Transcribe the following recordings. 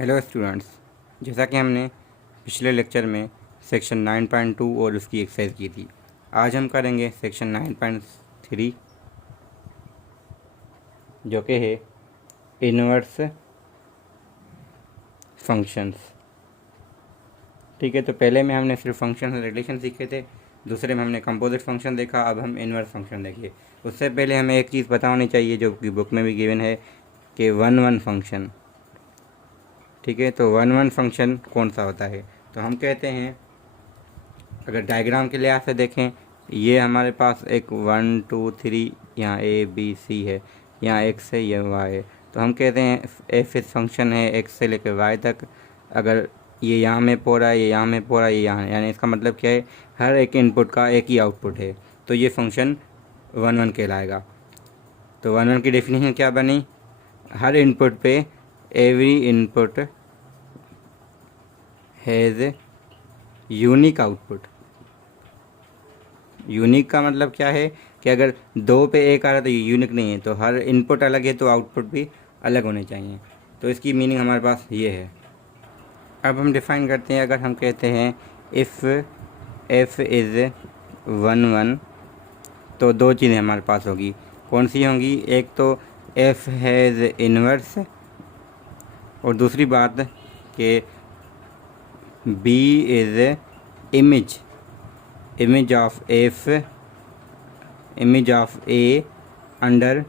Hello students, जैसा कि हमने पिछले लेक्चर में सेक्शन 9.2 और उसकी एक्सरसाइज की थी, आज हम करेंगे सेक्शन 9.3 जो कि है इनवर्स फंक्शंस। ठीक है, तो पहले में हमने सिर्फ फंक्शन रिलेशन सीखे थे, दूसरे में हमने कंपोजिट फंक्शन देखा, अब हम इनवर्स फंक्शन देखिए। उससे पहले हमें एक चीज़ पता होनी चाहिए जो कि बुक में भी गिवन है कि वन फंक्शन। ठीक है, तो वन फंक्शन कौन सा होता है? तो हम कहते हैं, अगर डायग्राम के लिहाज से देखें, ये हमारे पास एक 1 2 3 यहाँ ए बी सी है, यहाँ एक्स है, ये वाई है। तो हम कहते हैं एफ इस फंक्शन है एक्स से लेकर वाई तक। अगर ये यहाँ में पो रहा है, ये यहाँ में पो रहा है, ये यहाँ है, यानी इसका मतलब क्या है, हर एक इनपुट का एक ही आउटपुट है, तो ये फंक्शन वन कहलाएगा। तो वन की डेफिनेशन क्या बनी? हर इनपुट पे every input has unique output. Unique का मतलब क्या है कि अगर दो पे एक आ रहा है तो ये यूनिक नहीं है, तो हर इनपुट अलग है तो आउटपुट भी अलग होने चाहिए। तो इसकी मीनिंग हमारे पास ये है। अब हम डिफ़ाइन करते हैं, अगर हम कहते हैं इफ़ एफ इज़ वन, तो दो चीज़ें हमारे पास होगी। कौन सी होंगी? एक तो एफ हैज़ इनवर्स, और दूसरी बात कि B is image of F, image of A under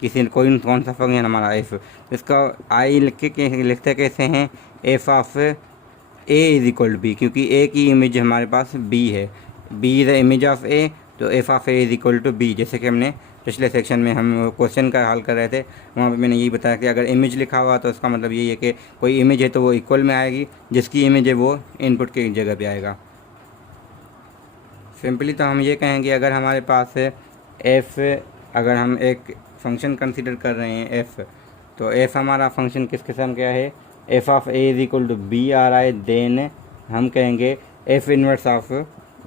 किसी कोई कौन सा फंक्शन हमारा एफ। इसका आई लिखते कैसे हैं? F of A is equal to B, क्योंकि ए की इमेज हमारे पास बी है, B is the image of A, तो F of A is equal to B. जैसे कि हमने पिछले सेक्शन में हम क्वेश्चन का हल कर रहे थे, वहाँ पे मैंने यही बताया कि अगर इमेज लिखा हुआ तो उसका मतलब यही है कि कोई इमेज है तो वो इक्वल में आएगी, जिसकी इमेज है वो इनपुट की जगह पे आएगा। सिंपली तो हम ये कहेंगे, अगर हमारे पास है एफ, अगर हम एक फंक्शन कंसीडर कर रहे हैं एफ, तो एफ हमारा फंक्शन किस किस्म का है? F of A is equal to B आ रहा है, देन हम कहेंगे F inverse of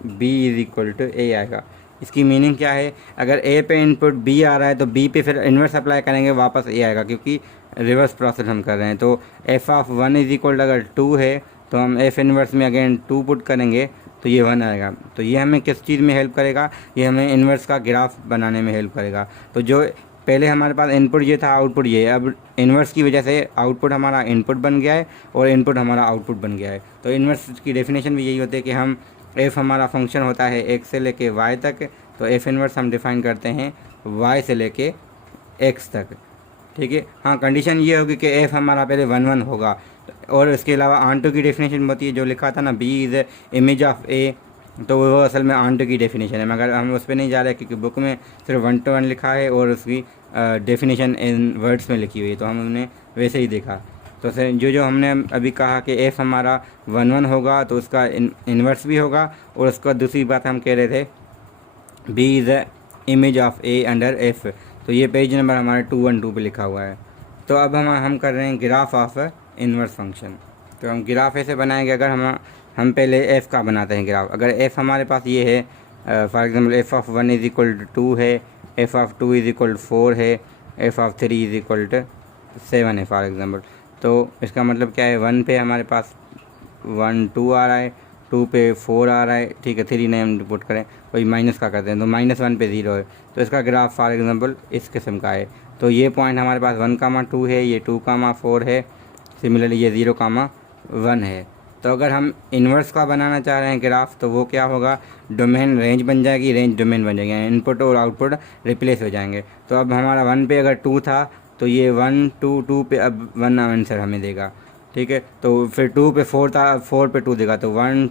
B is equal to A आएगा। इसकी मीनिंग क्या है? अगर ए पे इनपुट बी आ रहा है तो बी पे फिर इन्वर्स अप्लाई करेंगे, वापस ए आएगा, क्योंकि रिवर्स प्रोसेस हम कर रहे हैं। तो F of one is equal to अगर टू है तो हम एफ इनवर्स में अगेन टू पुट करेंगे तो ये वन आएगा। तो ये हमें किस चीज़ में हेल्प करेगा? ये हमें इन्वर्स का ग्राफ बनाने में हेल्प करेगा। तो जो पहले हमारे पास इनपुट ये था, आउटपुट ये है, अब इन्वर्स की वजह से आउटपुट हमारा इनपुट बन गया है और इनपुट हमारा आउटपुट बन गया है। तो इन्वर्स की डेफिनेशन भी यही होती है कि हम एफ हमारा फंक्शन होता है एक्स से लेके वाई तक, तो एफ इनवर्स हम डिफ़ाइन करते हैं वाई से लेके एक्स तक। ठीक है, हाँ, कंडीशन ये होगी कि एफ हमारा पहले वन होगा, और इसके अलावा आंटो की डेफिनेशन होती है, जो लिखा था ना B is image of A, तो वो असल में आंटो की डेफिनेशन है, मगर हम उस पर नहीं जा रहे क्योंकि बुक में सिर्फ 1 to 1 लिखा है और उसकी डेफिनेशन इन वर्ड्स में लिखी हुई है, तो हमने वैसे ही देखा। तो सर जो हमने अभी कहा कि एफ हमारा वन होगा तो उसका इन्वर्स भी होगा, और उसका दूसरी बात हम कह रहे थे B is image of A under F, तो ये पेज नंबर हमारे 212 पे लिखा हुआ है। तो अब हम कर रहे हैं ग्राफ ऑफ इनवर्स फंक्शन। तो हम ग्राफ ऐसे बनाएंगे, अगर हम पहले एफ़ का बनाते हैं ग्राफ। अगर एफ़ हमारे पास ये है, for example F of one is equal to 2 है, F of 2 is equal to 4 है, F of 3 is equal to 7 है फॉर एग्जांपल। तो इसका मतलब क्या है? 1 पे हमारे पास 1 2 आ रहा है, 2 पे 4 आ रहा है, ठीक है, 3 नहीं हम पुट करें, कोई माइनस का करते हैं तो -1 पे 0 है, तो इसका ग्राफ फॉर एग्जांपल इस किस्म का है। तो ये पॉइंट हमारे पास 1, 2 है, ये 2, 4 है, सिमिलरली ये 0, 1 है। तो अगर हम इन्वर्स का बनाना चाह रहे हैं ग्राफ, तो वो क्या होगा? डोमेन रेंज बन जाएगी, रेंज डोमेन बन जाएगी, इनपुट और आउटपुट रिप्लेस हो जाएंगे। तो अब हमारा 1 पे अगर 2 था तो ये 1 2 पे अब 1 आंसर हमें देगा, ठीक है। तो फिर 2 पे 4 था, 4 पे 2 देगा, तो 1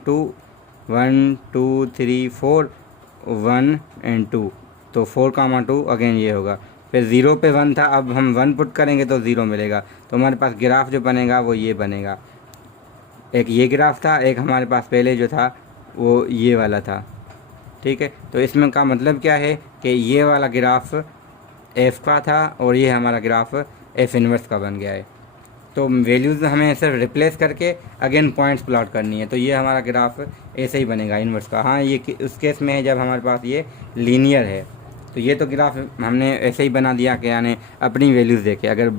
2 3 4 1 एंड 2, तो 4, 2 अगेन ये होगा। फिर 0 पे 1 था, अब हम 1 पुट करेंगे तो 0 मिलेगा, तो हमारे पास ग्राफ जो बनेगा वो ये बनेगा। एक ये ग्राफ था, एक हमारे पास पहले जो था वो ये वाला था, ठीक है। तो इसमें का मतलब क्या है कि ये वाला ग्राफ एफ़ का था और ये हमारा ग्राफ एफ़ इनवर्स का बन गया है। तो वैल्यूज़ हमें सिर्फ रिप्लेस करके अगेन पॉइंट्स प्लॉट करनी है, तो ये हमारा ग्राफ ऐसे ही बनेगा इनवर्स का। हाँ, ये उस केस में है जब हमारे पास ये लीनियर है, तो ये तो ग्राफ हमने ऐसे ही बना दिया कि यानी अपनी वैल्यूज़ देखें। अगर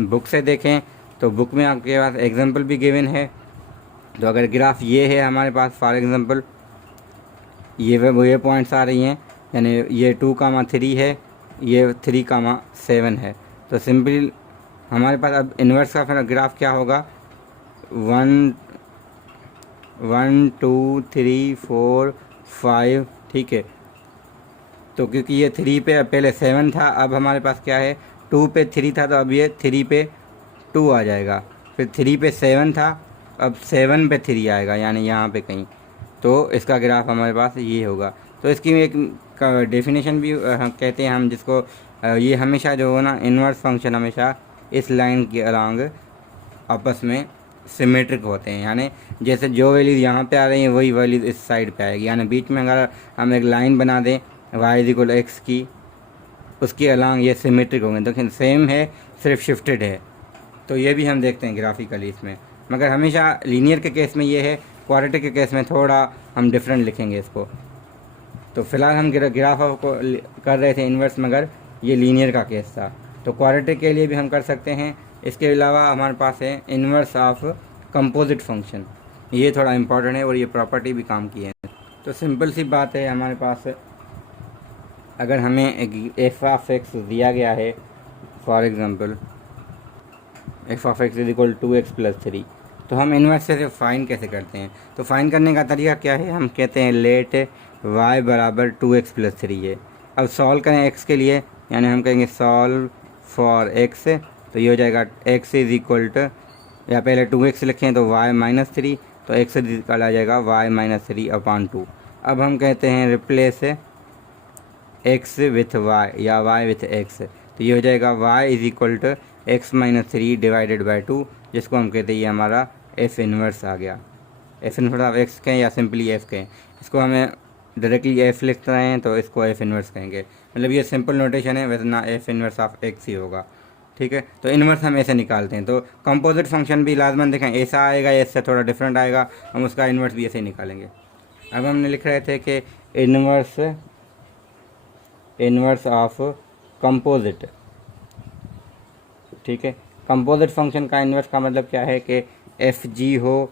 बुक से देखें तो बुक में आपके पास एग्जांपल भी गिवन है। तो अगर ग्राफ ये है हमारे पास, फॉर एग्जांपल ये पॉइंट्स आ रही हैं, यानी ये 2,3 है, ये 3,7 है। तो सिंपल हमारे पास अब इन्वर्स का फिर ग्राफ क्या होगा, 1 2 3 4 5, ठीक है। तो क्योंकि ये 3 पे पहले 7 था, अब हमारे पास क्या है, 2 पे 3 था, तो अब ये 3 पे 2 आ जाएगा। फिर 3 पे 7 था, अब 7 पे 3 आएगा, यानी यहाँ पे कहीं। तो इसका ग्राफ हमारे पास ये होगा। तो इसकी एक डेफिनेशन भी कहते हैं हम, जिसको ये हमेशा जो हो ना, इन्वर्स फंक्शन हमेशा इस लाइन के अलॉन्ग आपस में सिमेट्रिक होते हैं, यानी जैसे जो वैल्यूज़ यहाँ पे आ रही हैं वही वैल्यूज़ इस साइड पे आएगी। यानी बीच में अगर हम एक लाइन बना दें y=x की, उसके अलॉन्ग ये सिमेट्रिक होंगे, लेकिन सेम है, सिर्फ शिफ्टेड है। तो ये भी हम देखते हैं ग्राफिकली इसमें, मगर हमेशा लीनियर के केस में ये है, क्वाड्रेटिक के केस में थोड़ा हम डिफरेंट लिखेंगे इसको। तो फिलहाल हम ग्राफ को कर रहे थे इन्वर्स, मगर ये लीनियर का केस था। तो क्वाड्रेटिक के लिए भी हम कर सकते हैं। इसके अलावा हमारे पास है इन्वर्स ऑफ कंपोजिट फंक्शन, ये थोड़ा इम्पोर्टेंट है और ये प्रॉपर्टी भी काम की है। तो सिंपल सी बात है, हमारे पास अगर हमें f(x) दिया गया है, फॉर एग्जांपल f(x) = 2x + 3, तो हम इन्वर्स से फाइन कैसे करते हैं। तो फाइन करने का तरीका क्या है, हम कहते हैं लेट y = 2x + 3 है। अब सॉल्व करें x के लिए, यानी हम कहेंगे सॉल्व फॉर x, तो ये हो जाएगा x = या पहले 2x लिखें तो y - 3, तो x निकल आ जाएगा y - 3/2। अब हम कहते हैं रिप्लेस x विथ y या y विथ x, तो ये हो जाएगा y = x - 3 / 2, जिसको हम कहते हैं ये हमारा f इन्वर्स आ गया। f इन्वर्स आप x कहें या सिंपली f कहें, इसको हमें डायरेक्टली f लिख रहे हैं तो इसको f इन्वर्स कहेंगे। मतलब ये सिंपल नोटेशन है, वैसे ना f इन्वर्स ऑफ x ही होगा, ठीक है। तो इन्वर्स हम ऐसे निकालते हैं। तो कंपोजिट फंक्शन भी लाजमन देखें ऐसा आएगा या इससे थोड़ा डिफरेंट आएगा, हम उसका इन्वर्स भी ऐसे ही निकालेंगे। अब हमने लिख रहे थे कि इन्वर्स ऑफ कंपोजिट, ठीक है। कंपोजिट फंक्शन का इन्वर्स का मतलब क्या है कि एफ जी हो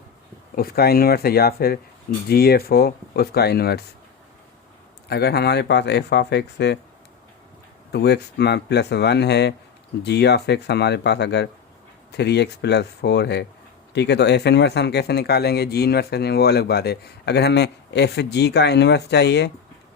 उसका इन्वर्स या फिर जी एफ हो उसका इन्वर्स। अगर हमारे पास f(x) 2x + 1 है, g(x) हमारे पास अगर 3x + 4 है, ठीक है। तो f इन्वर्स हम कैसे निकालेंगे, g इन्वर्स कैसे, वो अलग बात है। अगर हमें एफ जी का इन्वर्स चाहिए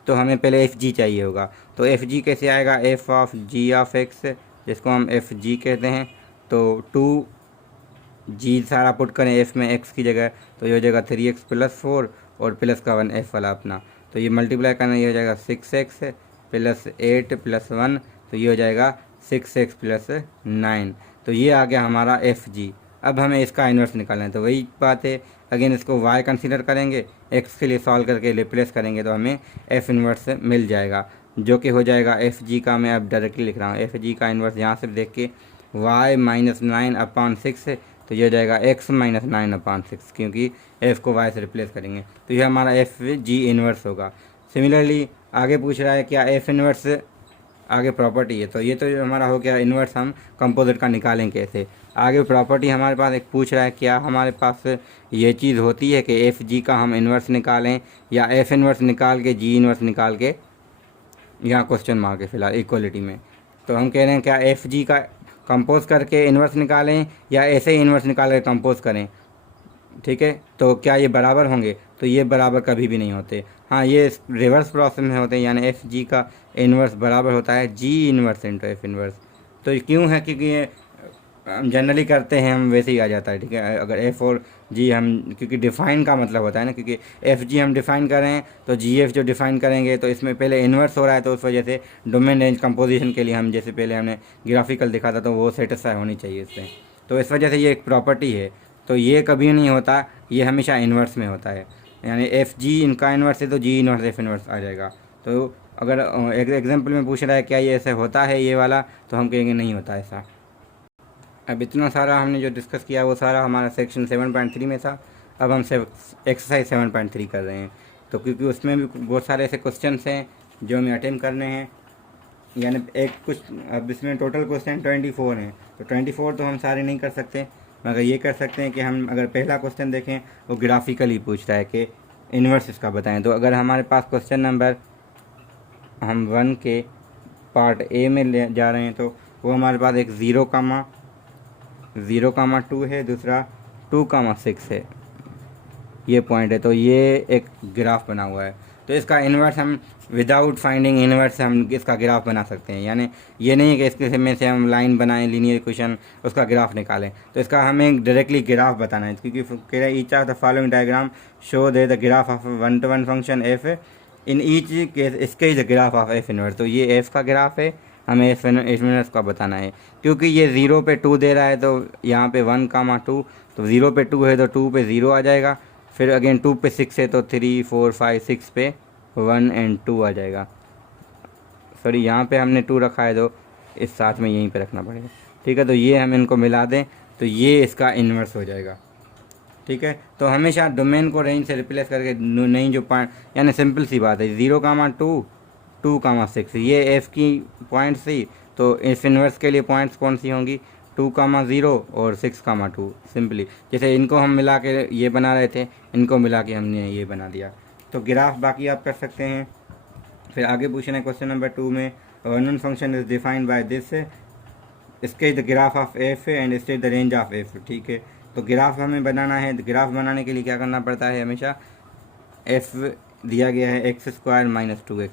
तो हमें पहले एफ जी चाहिए होगा। तो एफ जी कैसे आएगा, f(g(x), जिसको हम एफ जी कहते हैं। तो 2g सारा पुट करें f में x की जगह, तो ये हो जाएगा 3x + 4 और प्लस का 1 f वाला अपना, तो ये मल्टीप्लाई करना, ये हो जाएगा 6x + 8 + 1, तो ये हो जाएगा 6x + 9। तो ये आ गया हमारा एफ जी। अब हमें इसका इन्वर्स निकालना है, तो वही बात है, अगेन इसको y कंसीडर करेंगे, x के लिए सॉल्व करके रिप्लेस करेंगे तो हमें f इन्वर्स मिल जाएगा, जो कि हो जाएगा एफ जी का, मैं अब डायरेक्टली लिख रहा हूँ एफ जी का इन्वर्स यहाँ से देख के y - 9/6, तो ये हो जाएगा x - 9/6, क्योंकि f को y से रिप्लेस करेंगे, तो ये हमारा एफ जी इन्वर्स होगा। सिमिलरली आगे पूछ रहा है क्या एफ इन्वर्स आगे प्रॉपर्टी है, तो ये तो हमारा हो गया इन्वर्स हम कंपोजिट का निकालें कैसे। आगे प्रॉपर्टी हमारे पास एक पूछ रहा है क्या हमारे पास ये चीज़ होती है कि एफ जी का हम इन्वर्स निकालें या एफ इन्वर्स निकाल के जी इन्वर्स निकाल के, यहाँ क्वेश्चन मार्क है फिलहाल इक्वलिटी में। तो हम कह रहे हैं क्या एफ जी का कंपोज करके इन्वर्स निकालें या ऐसे ही इन्वर्स निकाल के कंपोज करें, ठीक है। तो क्या ये बराबर होंगे, तो ये बराबर कभी भी नहीं होते। हाँ, ये रिवर्स प्रोसेस में होते हैं, यानी एफ जी का इन्वर्स बराबर होता है जी इन्वर्स इंटू एफ इन्वर्स। तो ये क्यों है, क्योंकि ये हम जनरली करते हैं, हम वैसे ही आ जाता है, ठीक है। अगर एफ और जी हम, क्योंकि डिफ़ाइन का मतलब होता है ना, क्योंकि एफ जी हम डिफ़ाइन कर रहे हैं तो जी एफ जो डिफ़ाइन करेंगे तो इसमें पहले इन्वर्स हो रहा है, तो उस वजह से डोमेन रेंज कंपोजिशन के लिए हम जैसे पहले हमने ग्राफिकल दिखा था तो वो सेटिस्फाई होनी चाहिए इससे, तो इस वजह से ये एक प्रॉपर्टी है। तो ये कभी नहीं होता, ये हमेशा इन्वर्स में होता है, यानी एफ जी इनका इन्वर्स है तो जी इन्वर्स एफ इन्वर्स आ जाएगा। तो अगर एक एग्जांपल में पूछ रहा है क्या ये ऐसे होता है ये वाला, तो हम कहेंगे नहीं होता ऐसा। अब इतना सारा हमने जो डिस्कस किया वो सारा हमारा सेक्शन 7.3 में था। अब हम एक्सरसाइज 7.3 कर रहे हैं, तो क्योंकि उसमें भी बहुत सारे ऐसे क्वेश्चंस हैं जो हमें अटेम्प्ट करने हैं, यानी एक कुछ, अब इसमें टोटल क्वेश्चन 24 हैं, तो 24 तो हम सारे नहीं कर सकते, मगर ये कर सकते हैं कि हम अगर पहला क्वेश्चन देखें वो ग्राफिकली पूछ रहा है कि इन्वर्स इसका बताएं। तो अगर हमारे पास क्वेश्चन नंबर हम 1 के पार्ट ए में ले जा रहे हैं तो वो हमारे पास एक 0,2 है, दूसरा 2,6 है, ये पॉइंट है। तो ये एक ग्राफ बना हुआ है। तो इसका इन्वर्स हम विदाउट फाइंडिंग इन्वर्स हम इसका ग्राफ बना सकते हैं। यानी ये नहीं है कि इसके में से हम लाइन बनाएं लीनियर इक्वेशन उसका ग्राफ निकालें। तो इसका हमें डायरेक्टली ग्राफ बताना है, क्योंकि कह रहा है each of the following diagram show they the graph of 1-to-1 function F in each case इसके the graph of F inverse. तो ये एफ का ग्राफ है, हमें एफ इन्वर्स का बताना है। क्योंकि ये 0 पे 2 दे रहा है तो यहाँ पे 1,2, तो 0 पे 2 है तो 2 पे 0 आ जाएगा, फिर अगेन 2 पे 6 है तो 3, 4, 5, 6 पे 1 और 2 आ जाएगा। सॉरी, यहाँ पे हमने 2 रखा है तो इस साथ में यहीं पे रखना पड़ेगा। ठीक है, तो ये हम इनको मिला दें तो ये इसका इन्वर्स हो जाएगा। ठीक है, तो हमेशा डोमेन को रेंज से रिप्लेस करके नहीं जो पॉइंट, यानी सिंपल सी बात है 0,2, 2,6 ये एफ की पॉइंट्स थी। तो इस इन्वर्स के लिए पॉइंट्स कौन सी होंगी, 2,0 और 6,2। सिंपली जैसे इनको हम मिला के ये बना रहे थे, इनको मिला के हमने ये बना दिया। तो ग्राफ बाकी आप कर सकते हैं। फिर आगे पूछना है क्वेश्चन नंबर 2 में, one function is defined by this, sketch the graph of F and state the range of F. ठीक है, तो ग्राफ हमें बनाना है। ग्राफ बनाने के लिए क्या करना पड़ता है, हमेशा एफ दिया गया है x² - 2x।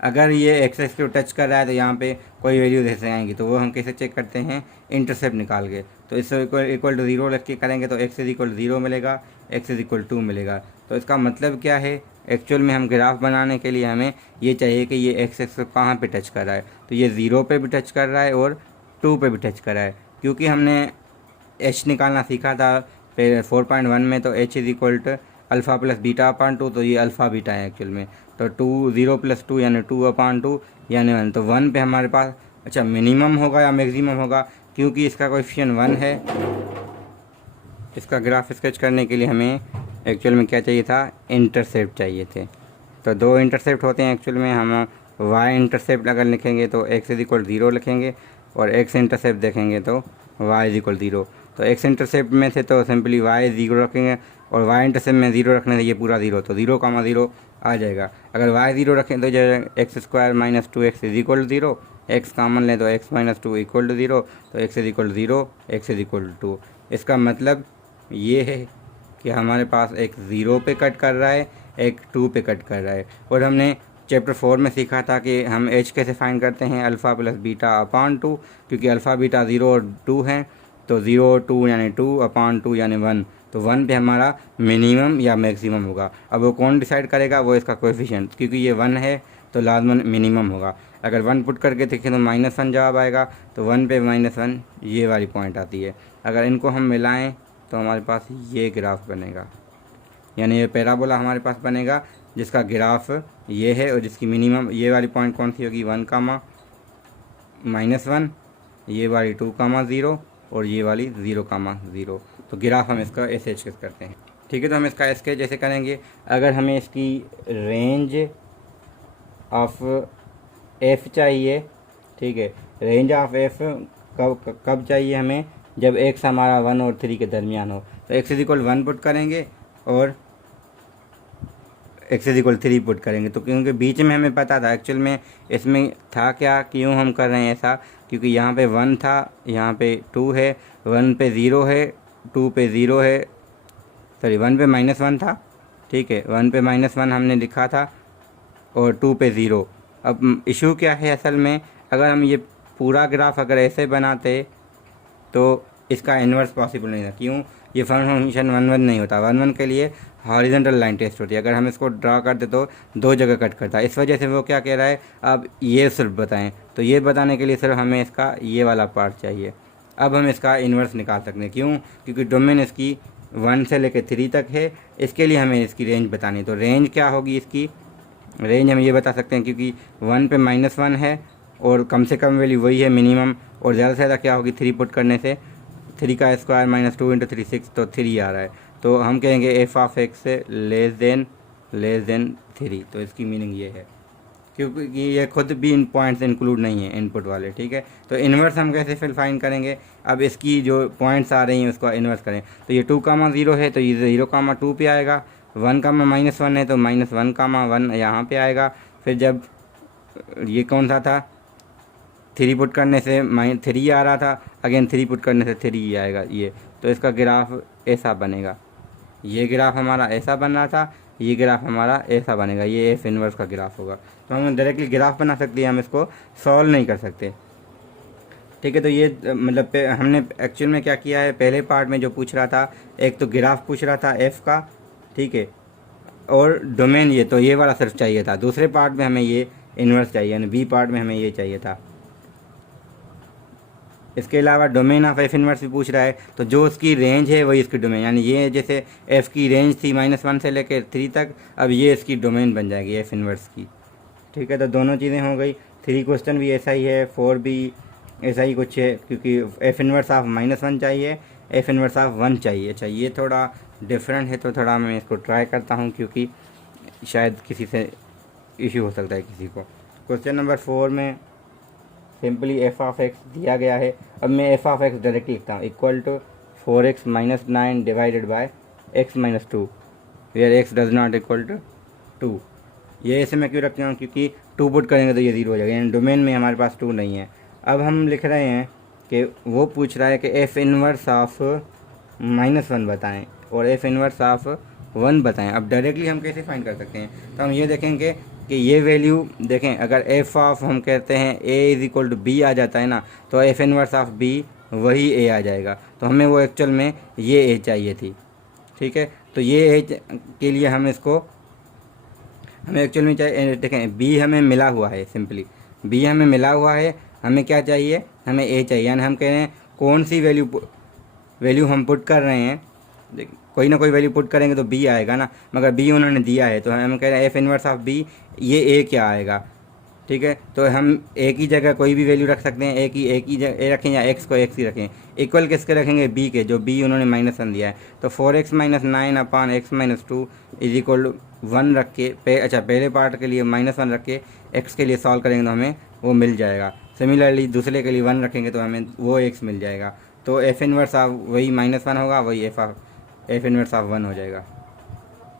अगर ये एक्स को टच कर रहा है तो यहाँ पे कोई वैल्यू ऐसे आएंगी, तो वो हम कैसे चेक करते हैं, इंटरसेप्ट निकाल के। तो इससे इक्वल टू 0 रख के करेंगे तो x = 0 मिलेगा, x = 2 मिलेगा। तो इसका मतलब क्या है, एक्चुअल में हम ग्राफ बनाने के लिए हमें ये चाहिए कि ये एक्स को कहाँ पे टच कर रहा है। तो ये 0 पे भी टच कर रहा है और 2 पे भी टच कर रहा है। क्योंकि हमने h निकालना सीखा था फिर 4.1 में, तो h = अल्फ़ा प्लस बीटा अपान 2, तो ये अल्फ़ा बीटा है एक्चुअल में। तो 0 + 2 यानी 2/2 यानी 1। तो 1 पे हमारे पास अच्छा मिनिमम होगा या मैक्सिमम होगा, क्योंकि इसका कोएफिशिएंट 1 है। इसका ग्राफ स्केच करने के लिए हमें एक्चुअल में क्या चाहिए था, इंटरसेप्ट चाहिए थे। तो 2 इंटरसेप्ट होते हैं एक्चुअल में। हम y इंटरसेप्ट अगर लिखेंगे तो x = 0 लिखेंगे, और x इंटरसेप्ट देखेंगे तो y = 0। तो x इंटरसेप्ट में से तो सिंपली y 0 रखेंगे, और y इंटरसेप्ट में 0 रखने से ये पूरा 0, तो 0,0 आ जाएगा। अगर y 0 रखें तो x² - 2x = 0, x कॉमन लें तो x - 2 = 0, तो x = 0, x = 2। इसका मतलब ये है कि हमारे पास एक 0 पे कट कर रहा है, एक 2 पे कट कर रहा है। और हमने चैप्टर 4 में सीखा था कि हम h कैसे फाइंड करते हैं, अल्फ़ा प्लस बीटा अपान 2, क्योंकि अल्फ़ा बीटा 0 और 2 हैं। तो 0 2 यानी 2 अपान 2 यानी 1। तो 1 पे हमारा मिनिमम या मैक्सिमम होगा। अब वो कौन डिसाइड करेगा, वो इसका कोएफिशिएंट, क्योंकि ये 1 है तो लाजमन मिनिमम होगा। अगर 1 पुट करके देखें तो -1 जवाब आएगा। तो 1 पे -1 ये वाली पॉइंट आती है। अगर इनको हम मिलाएं तो हमारे पास ये ग्राफ बनेगा, यानी ये पैराबोला हमारे पास बनेगा जिसका ग्राफ ये है, और जिसकी मिनिमम ये वाली पॉइंट कौन सी होगी, 1,-1, ये वाली 2,0 और ये वाली 0,0। तो ग्राफ हम इसका ऐसे स्केच करते हैं। ठीक है, तो हम इसका स्केच जैसे करेंगे, अगर हमें इसकी रेंज ऑफ एफ चाहिए, ठीक है, रेंज ऑफ एफ कब चाहिए हमें, जब x हमारा 1 और 3 के दरमियान हो। तो x = 1 पुट करेंगे और x = 3 पुट करेंगे। तो क्योंकि बीच में हमें पता था एक्चुअल में इसमें था क्या, क्यों हम कर रहे हैं ऐसा, क्योंकि यहाँ पे 1 था, यहाँ पे 2 है, 1 पे 0 है, 2 पे 0 है, सॉरी 1 पे -1 था, ठीक है, 1 पे -1 हमने लिखा था, और 2 पे 0। अब इशू क्या है असल में, अगर हम ये पूरा ग्राफ अगर ऐसे बनाते तो इसका इन्वर्स पॉसिबल नहीं था। क्यों, ये फंक्शन 1-1 नहीं होता। 1-1 के लिए हॉरिजॉन्टल लाइन टेस्ट होती है। अगर हम इसको ड्रा करते तो 2 जगह कट करता है। इस वजह से वो क्या कह रहा है, अब ये सिर्फ बताएं। तो ये बताने के लिए सिर्फ हमें इसका ये वाला पार्ट चाहिए। अब हम इसका इन्वर्स निकाल सकते हैं। क्यों, क्योंकि डोमेन इसकी 1 से लेकर 3 तक है। इसके लिए हमें इसकी रेंज बतानी। तो रेंज क्या होगी, इसकी रेंज हम ये बता सकते हैं, क्योंकि 1 पे -1 है और कम से कम वैल्यू वही है मिनिमम, और ज़्यादा से ज़्यादा क्या होगी 3 पुट करने से, 3 का स्क्वायर -2 × 3 6, तो 3 आ रहा है। तो हम कहेंगे f of x less than 3। तो इसकी मीनिंग ये है क्योंकि ये खुद भी इन पॉइंट्स इंक्लूड नहीं है इनपुट वाले, ठीक है। तो इन्वर्स हम कैसे फिर फाइंड करेंगे, अब इसकी जो पॉइंट्स आ रही हैं उसको इन्वर्स करें। तो ये 2,0 है तो ये 0,2 पे आएगा, 1,-1 है तो -1,1 यहाँ पे आएगा। फिर जब ये कौन सा था, 3 पुट करने से -3 आ रहा था, अगेन 3 पुट करने से 3 आएगा ये। तो इसका ग्राफ ऐसा बनेगा, ये ग्राफ हमारा ऐसा बन रहा था, ये ग्राफ हमारा ऐसा बनेगा, ये एफ इन्वर्स का ग्राफ होगा। तो हम डायरेक्टली ग्राफ बना सकते हैं, हम इसको सॉल्व नहीं कर सकते, ठीक है। तो ये मतलब हमने एक्चुअल में क्या किया है, पहले पार्ट में जो पूछ रहा था, एक तो ग्राफ पूछ रहा था एफ का, ठीक है, और डोमेन ये, तो ये वाला सिर्फ चाहिए था। दूसरे पार्ट में हमें ये इन्वर्स चाहिए, यानी बी पार्ट में हमें ये चाहिए था। इसके अलावा डोमेन ऑफ एफ इन्वर्स भी पूछ रहा है, तो जो उसकी रेंज है वही इसकी डोमेन, यानी ये जैसे एफ की रेंज थी -1 से लेकर 3 तक, अब ये इसकी डोमेन बन जाएगी एफ इन्वर्स की, ठीक है। तो दोनों चीज़ें हो गई। 3 क्वेश्चन भी ऐसा ही है, 4 भी ऐसा ही कुछ है, क्योंकि एफ इन्वर्स ऑफ -1 चाहिए, एफ इन्वर्स ऑफ 1 चाहिए। अच्छा, ये थोड़ा डिफरेंट है, तो थोड़ा मैं इसको ट्राई करता हूँ, क्योंकि शायद किसी से इशू हो सकता है किसी को। क्वेश्चन नंबर 4 में सिंपली एफ ऑफ एक्स दिया गया है। अब मैं एफ ऑफ एक्स डायरेक्टली लिखता हूँ, equal to 4x - 9 divided by x - 2, where x does not equal to 2। ये ऐसे मैं क्यों रखता हूँ, क्योंकि 2 पुट करेंगे तो ये 0 हो जाएगा, यानी डोमेन में हमारे पास 2 नहीं है। अब हम लिख रहे हैं कि वो पूछ रहा है कि एफ इन्वर्स ऑफ -1 बताएं और एफ इन्वर्स ऑफ 1 बताएं। अब डायरेक्टली हम कैसे फाइंड कर सकते हैं, तो हम ये देखेंगे कि ये वैल्यू देखें, अगर एफ ऑफ हम कहते हैं a = b आ जाता है ना, तो एफ इन्वर्स ऑफ b वही a आ जाएगा। तो हमें वो एक्चुअल में ये a चाहिए थी, ठीक है। तो ये a के लिए हम इसको, हमें एक्चुअल में चाहिए, देखें b हमें मिला हुआ है, सिंपली b हमें मिला हुआ है, हमें क्या चाहिए, हमें a चाहिए। यानी हम कह रहे हैं कौन सी वैल्यू हम पुट कर रहे हैं, देखिए कोई ना कोई वैल्यू पुट करेंगे तो b आएगा ना, मगर b उन्होंने दिया है, तो हम कह रहे हैं एफ इन्वर्स ऑफ b, ये a क्या आएगा, ठीक है। तो हम a की जगह कोई भी वैल्यू रख सकते हैं, a की जगह a रखें या x को x ही रखें। इक्वल किसके रखेंगे, b के, जो b उन्होंने -1 दिया है। तो 4x - 9 अपॉन x - 2 = 1 रख के, अच्छा पहले पार्ट के लिए -1 रख के x के लिए सॉल्व करेंगे तो हमें वो मिल जाएगा। सिमिलरली दूसरे के लिए 1 रखेंगे तो हमें वो x मिल जाएगा। तो एफ इन्वर्स ऑफ वही -1 होगा, वही एफ इन्वर्स ऑफ 1 हो जाएगा।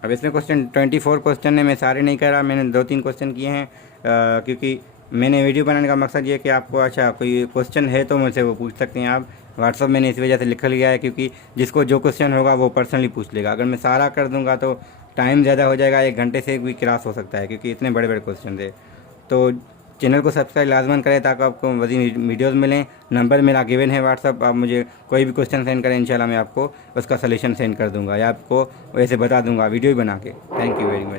अब इसमें क्वेश्चन 24 क्वेश्चन है, मैं सारे नहीं कर रहा, मैंने 2-3 क्वेश्चन किए हैं, क्योंकि मैंने वीडियो बनाने का मकसद ये है कि आपको, अच्छा कोई क्वेश्चन है तो मुझसे वो पूछ सकते हैं आप। व्हाट्सअप मैंने इस वजह से लिख लिया है, क्योंकि जिसको जो क्वेश्चन होगा वो पर्सनली पूछ लेगा। अगर मैं सारा कर दूंगा तो टाइम ज़्यादा हो जाएगा, 1 घंटे से भी क्रॉस हो सकता है, क्योंकि इतने बड़े बड़े क्वेश्चन थे। तो चैनल को सब्सक्राइब लाजमन करें ताकि आपको मज़ीद वीडियोज़ मिलें। नंबर मेरा गिवन है व्हाट्सअप, आप मुझे कोई भी क्वेश्चन सेंड करें, इंशाल्लाह मैं आपको उसका सलूशन सेंड कर दूंगा या आपको वैसे बता दूंगा वीडियो ही बना के। Thank you very much.